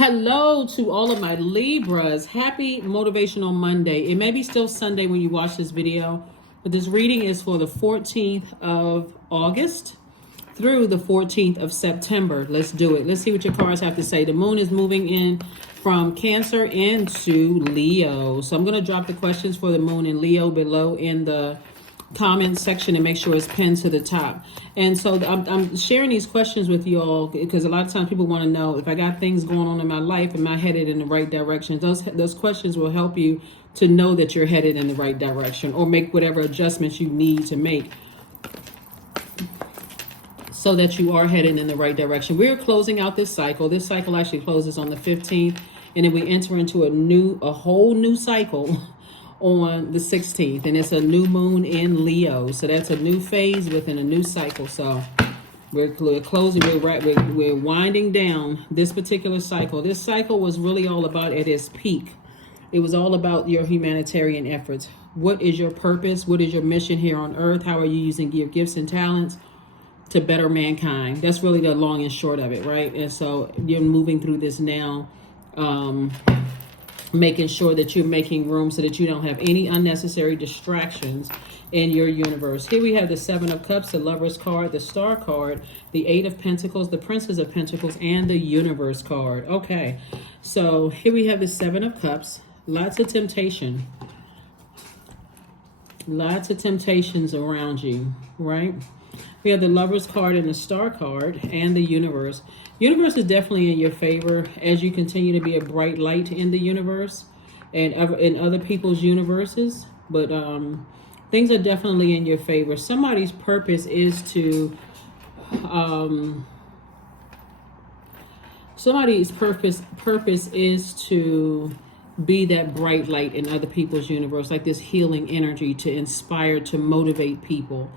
Hello to all of my Libras. Happy Motivational Monday. It may be still Sunday when you watch this video, but this reading is for the 14th of August through the 14th of September. Let's do it. Let's see what your cards have to say. The moon is moving in from Cancer into Leo. So I'm going to drop the questions for the moon and Leo below in the comment section and make sure it's pinned to the top. And so I'm sharing these questions with you all because a lot of times people want to know if I got things going on in my life, am I headed in the right direction? Those questions will help you to know that you're headed in the right direction or make whatever adjustments you need to make so that you are heading in the right direction. We're closing out this cycle. This cycle actually closes on the 15th, and then we enter into a whole new cycle on the 16th, and it's a new moon in Leo. So that's a new phase within a new cycle. So we're closing, we're winding down this particular cycle. This cycle was really all about at its peak. It was all about your humanitarian efforts. What is your purpose? What is your mission here on earth? How are you using your gifts and talents to better mankind? That's really the long and short of it, right? And so you're moving through this now, making sure that you're making room so that you don't have any unnecessary distractions in your universe. Here we have the Seven of Cups, the Lover's card, the Star card, the Eight of Pentacles, the Princess of Pentacles, and the Universe card. Okay, so here we have the Seven of Cups. Lots of temptation. Lots of temptations around you, right? We have the Lover's card and the Star card and the Universe. Universe is definitely in your favor as you continue to be a bright light in the universe and in other people's universes. But things are definitely in your favor. Somebody's purpose is to be that bright light in other people's universe, like this healing energy to inspire, to motivate people.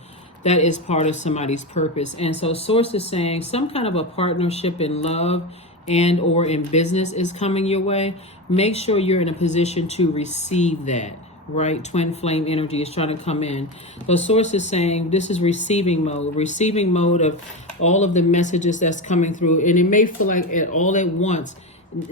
That is part of somebody's purpose. And so Source is saying some kind of a partnership in love and or in business is coming your way. Make sure you're in a position to receive that, right? Twin flame energy is trying to come in. So Source is saying this is receiving mode of all of the messages that's coming through. And it may feel like all at once,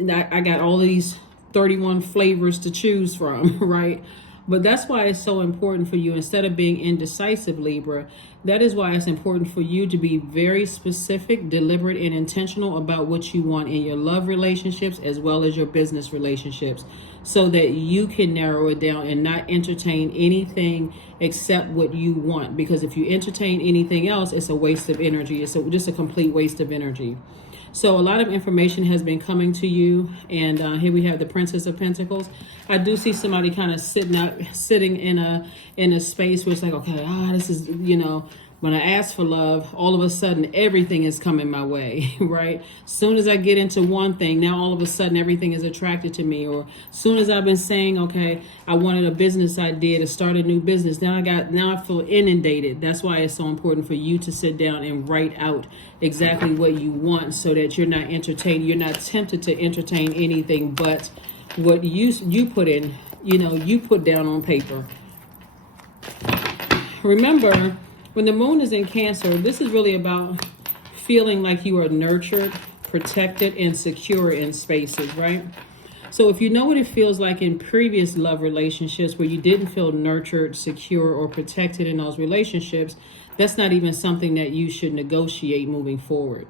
I got all of these 31 flavors to choose from, right? But that's why it's so important for you, instead of being indecisive, Libra, that is why it's important for you to be very specific, deliberate, and intentional about what you want in your love relationships as well as your business relationships, so that you can narrow it down and not entertain anything except what you want. Because if you entertain anything else, it's a waste of energy. It's just a complete waste of energy. So a lot of information has been coming to you, and here we have the Princess of Pentacles. I do see somebody kind of sitting in a space where it's like, okay, this is, when I ask for love, all of a sudden everything is coming my way, right? Soon as I get into one thing, now all of a sudden everything is attracted to me. Or soon as I've been saying, okay, I wanted a business idea to start a new business, now I feel inundated. That's why it's so important for you to sit down and write out exactly what you want, so that you're not you're not tempted to entertain anything but what you put in, you put down on paper. Remember, when the moon is in Cancer, this is really about feeling like you are nurtured, protected, and secure in spaces, right? So if you know what it feels like in previous love relationships where you didn't feel nurtured, secure, or protected in those relationships, that's not even something that you should negotiate moving forward,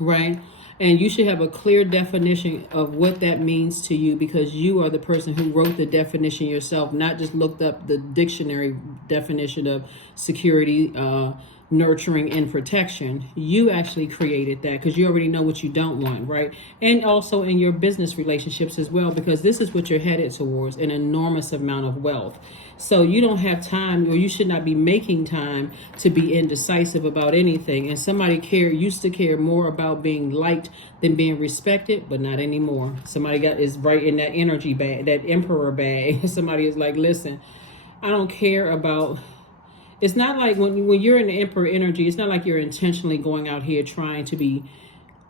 right? And you should have a clear definition of what that means to you, because you are the person who wrote the definition yourself, not just looked up the dictionary definition of security, nurturing, and protection. You actually created that because you already know what you don't want, right? And also in your business relationships as well, because this is what you're headed towards, an enormous amount of wealth. So you don't have time, or you should not be making time to be indecisive about anything. And somebody used to care more about being liked than being respected, but not anymore. Somebody is right in that energy bag, that emperor bag. Somebody is like, listen, I don't care about. It's not like when you're in the emperor energy, it's not like you're intentionally going out here trying to be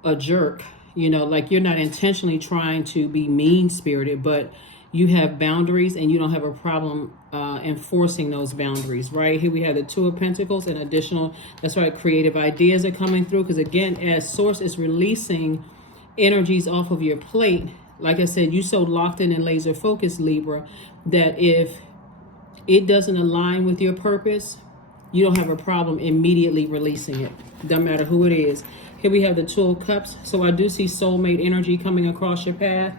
a jerk, like you're not intentionally trying to be mean-spirited, but you have boundaries and you don't have a problem enforcing those boundaries, right? Here we have the Two of Pentacles and additional, that's right, creative ideas are coming through, because again, as Source is releasing energies off of your plate. Like I said, you so locked in and laser focused, Libra, that if it doesn't align with your purpose, you don't have a problem immediately releasing it. Doesn't matter who it is. Here we have the Two of Cups. So I do see soulmate energy coming across your path.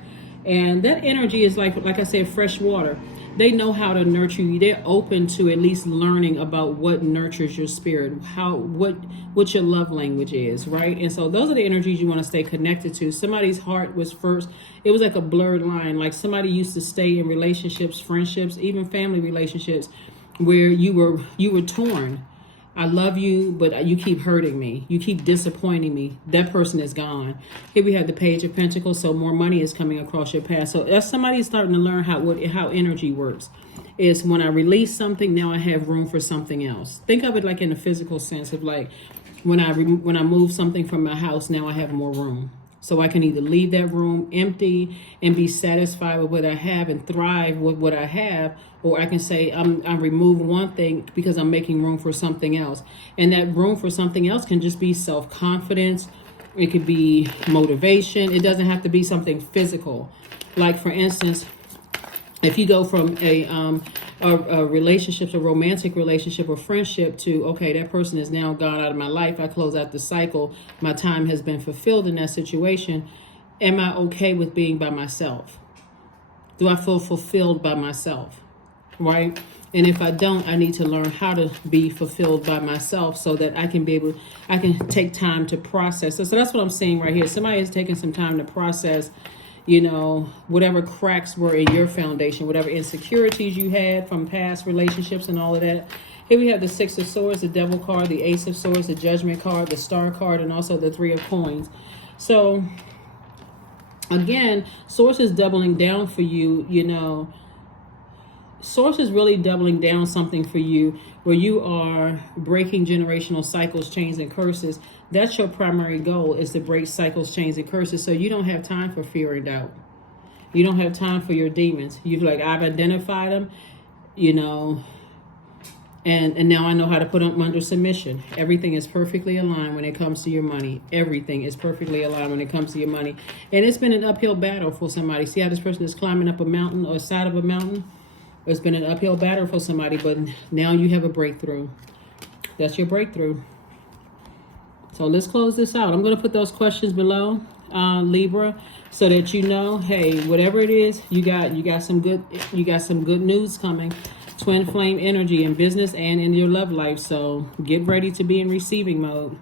And that energy is like I said, fresh water. They know how to nurture you. They're open to at least learning about what nurtures your spirit, what your love language is, right? And so those are the energies you want to stay connected to. Somebody's heart was first. It was like a blurred line. Like somebody used to stay in relationships, friendships, even family relationships, where you were torn. I love you, but you keep hurting me. You keep disappointing me. That person is gone. Here we have the Page of Pentacles, so more money is coming across your path. So as somebody's starting to learn how energy works, is when I release something, now I have room for something else. Think of it like in a physical sense of like when I move something from my house, now I have more room. So I can either leave that room empty and be satisfied with what I have and thrive with what I have, or I can say I'm removing one thing because I'm making room for something else. And that room for something else can just be self-confidence. It could be motivation. It doesn't have to be something physical. Like for instance, if you go from a relationship, a romantic relationship or friendship to, okay, that person is now gone out of my life. I close out the cycle. My time has been fulfilled in that situation. Am I okay with being by myself? Do I feel fulfilled by myself? Right? And if I don't, I need to learn how to be fulfilled by myself so that I can take time to process. So that's what I'm seeing right here. Somebody is taking some time to process, whatever cracks were in your foundation, whatever insecurities you had from past relationships and all of that. Here we have the Six of Swords, the Devil card, the Ace of Swords, the Judgment card, the Star card, and also the Three of Coins. So again, Source is doubling down for you, Source is really doubling down something for you where you are breaking generational cycles, chains, and curses. That's your primary goal, is to break cycles, chains, and curses. So you don't have time for fear and doubt. You don't have time for your demons. You've I've identified them, and now I know how to put them under submission. Everything is perfectly aligned when it comes to your money. Everything is perfectly aligned when it comes to your money. And it's been an uphill battle for somebody. See how this person is climbing up a mountain or side of a mountain? It's been an uphill battle for somebody, but now you have a breakthrough. That's your breakthrough. So let's close this out. I'm going to put those questions below, Libra, so that hey, whatever it is, you got some good news coming. Twin flame energy in business and in your love life. So get ready to be in receiving mode.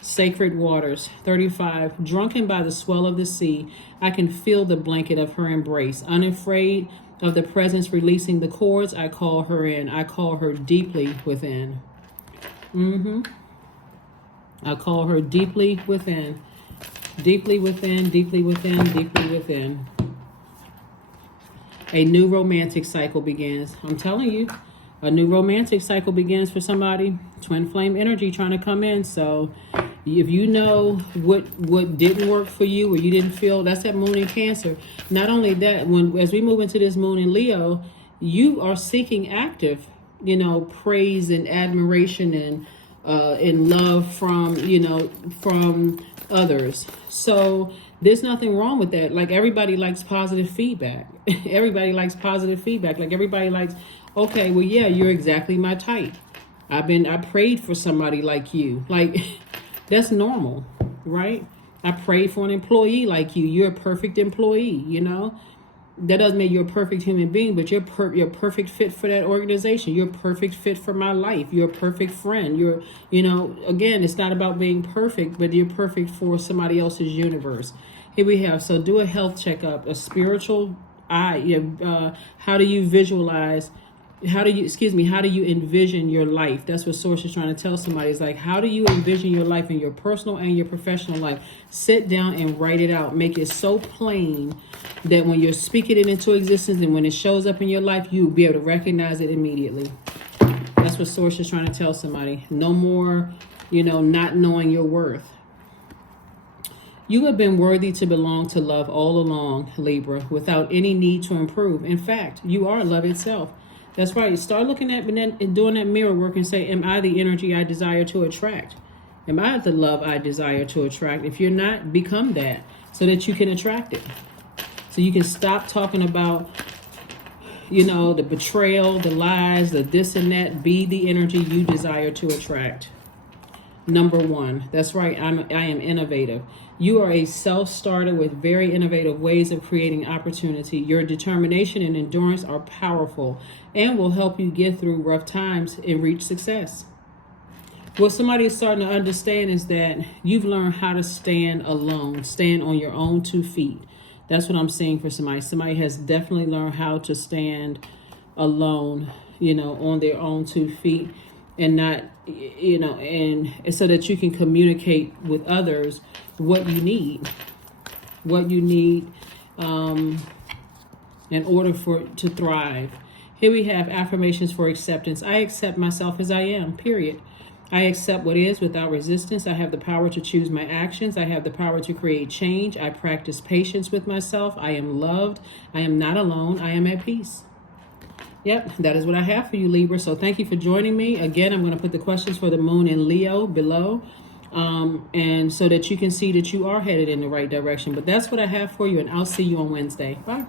Sacred waters. 35. Drunken by the swell of the sea, I can feel the blanket of her embrace. Unafraid of the presence releasing the cords, I call her in. I call her deeply within. I call her deeply within. Deeply within, deeply within, deeply within. A new romantic cycle begins. I'm telling you, a new romantic cycle begins for somebody. Twin flame energy trying to come in. So if you know what didn't work for you or you didn't feel, that's that moon in Cancer. Not only that, as we move into this moon in Leo, you are seeking active, praise and admiration and love from others. So there's nothing wrong with that. Like everybody likes positive feedback. Everybody likes positive feedback. Like everybody likes, okay, well, yeah, you're exactly my type. I prayed for somebody like you. Like that's normal, right? I prayed for an employee like you. You're a perfect employee, That doesn't mean you're a perfect human being, but you're a perfect fit for that organization. You're a perfect fit for my life. You're a perfect friend. Again, it's not about being perfect, but you're perfect for somebody else's universe. Here we have, so do a health checkup, a spiritual eye. How do you visualize? How do you envision your life? That's what Source is trying to tell somebody. It's like, how do you envision your life in your personal and your professional life? Sit down and write it out. Make it so plain that when you're speaking it into existence and when it shows up in your life, you'll be able to recognize it immediately. That's what Source is trying to tell somebody. No more, not knowing your worth. You have been worthy to belong to love all along, Libra, without any need to improve. In fact, you are love itself. That's right. Start looking at and doing that mirror work and say, am I the energy I desire to attract? Am I the love I desire to attract? If you're not, become that. so that you can attract it. So you can stop talking about, you know, the betrayal, the lies, the this and that. Be the energy you desire to attract. Number 1. That's right. I am innovative. You are a self-starter with very innovative ways of creating opportunity. Your determination and endurance are powerful and will help you get through rough times and reach success. What somebody is starting to understand is that you've learned how to stand alone, stand on your own 2 feet. That's what I'm seeing for somebody. Somebody has definitely learned how to stand alone, you know, on their own 2 feet, and not, you know, and so that you can communicate with others what you need in order to thrive. Here we have affirmations for acceptance. I accept myself as I am, period. I accept what is without resistance. I have the power to choose my actions. I have the power to create change. I practice patience with myself. I am loved. I am not alone. I am at peace. Yep, that is what I have for you, Libra. So thank you for joining me. Again, I'm going to put the questions for the moon in Leo below, and so that you can see that you are headed in the right direction. But that's what I have for you, and I'll see you on Wednesday. Bye.